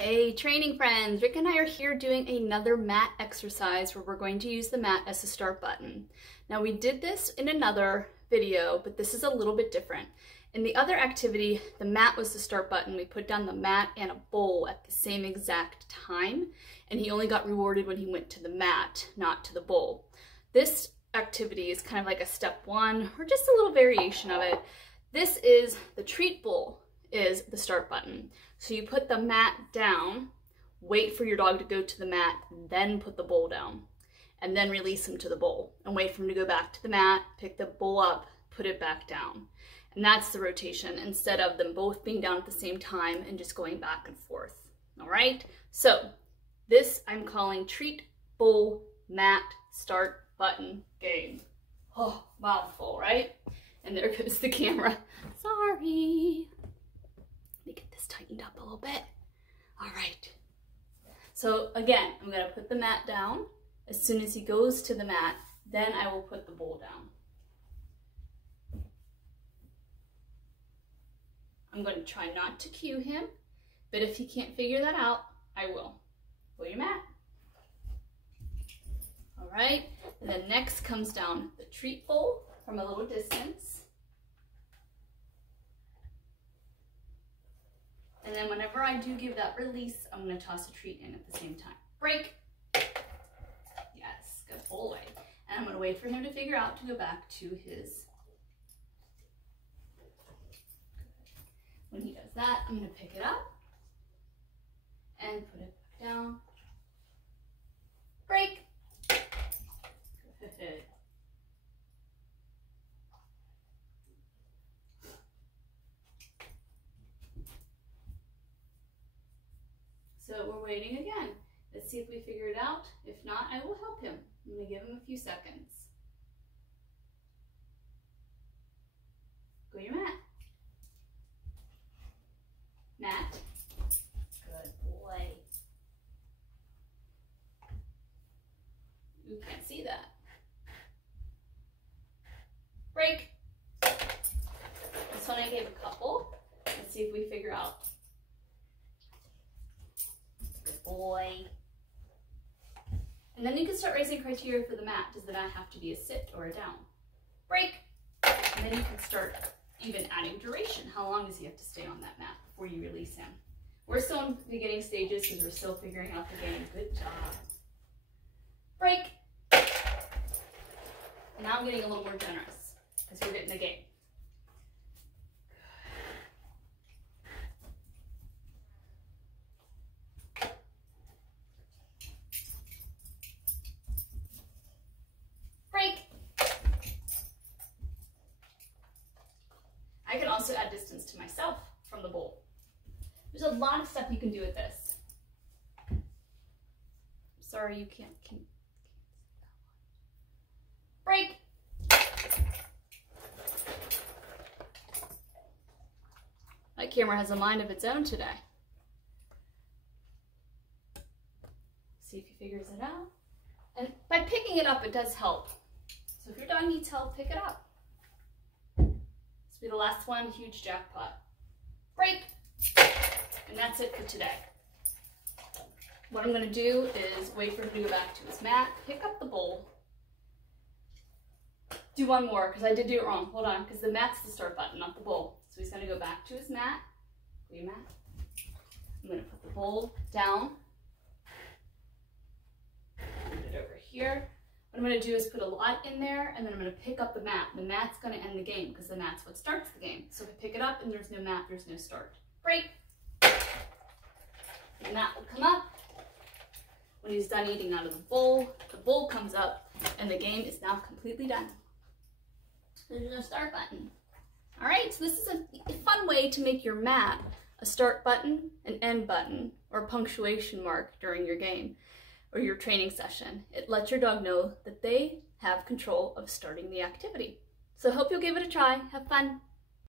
Hey training friends, Rick and I are here doing another mat exercise where we're going to use the mat as the start button. Now we did this in another video, but this is a little bit different. In the other activity, the mat was the start button. We put down the mat and a bowl at the same exact time, and he only got rewarded when he went to the mat, not to the bowl. This activity is kind of like a step one, or just a little variation of it. This is the treat bowl is the start button. So you put the mat down, wait for your dog to go to the mat, then put the bowl down, and then release him to the bowl, and wait for him to go back to the mat, pick the bowl up, put it back down. And that's the rotation, instead of them both being down at the same time and just going back and forth. All right, so this I'm calling treat, bowl, mat, start, button, game. Oh, mouthful, right? And there goes the camera. Sorry. Let me get this tightened up a little bit. All right. So again, I'm going to put the mat down. As soon as he goes to the mat, then I will put the bowl down. I'm going to try not to cue him, but if he can't figure that out, I will. Pull your mat. All right. And then next comes down the treat bowl from a little distance. And then whenever I do give that release, I'm going to toss a treat in at the same time. Break. Yes, good bowl away. And I'm going to wait for him to figure out to go back to his. When he does that, I'm going to pick it up and put it back down. Break. Good. So we're waiting again. Let's see if we figure it out. If not, I will help him. I'm going to give him a few seconds. Go your mat. Mat. Good boy. You can't see that. Break. This one I gave a couple. Let's see if we figure out. Boy. And then you can start raising criteria for the mat. Does the mat have to be a sit or a down? Break. And then you can start even adding duration. How long does he have to stay on that mat before you release him? We're still in the beginning stages because we're still figuring out the game. Good job. Break. Now I'm getting a little more generous because we're getting the game. I can also add distance to myself from the bowl. There's a lot of stuff you can do with this. Sorry, you can't break. That camera has a mind of its own today. See if he figures it out. And by picking it up, it does help. So if your dog needs help, pick it up. This will be the last one, huge jackpot. Break. And that's it for today. What I'm going to do is wait for him to go back to his mat, pick up the bowl. Do one more, because I did do it wrong. Hold on, because the mat's the start button, not the bowl. So he's going to go back to his mat. Go your mat. I'm going to put the bowl down. Put it over here. What I'm going to do is put a lot in there, and then I'm going to pick up the mat. The mat's going to end the game because the mat's what starts the game. So if I pick it up and there's no mat, there's no start. Break. The mat will come up. When he's done eating out of the bowl comes up, and the game is now completely done. There's no start button. All right, so this is a fun way to make your mat a start button, an end button, or a punctuation mark during your game or your training session. It lets your dog know that they have control of starting the activity. So hope you'll give it a try. Have fun.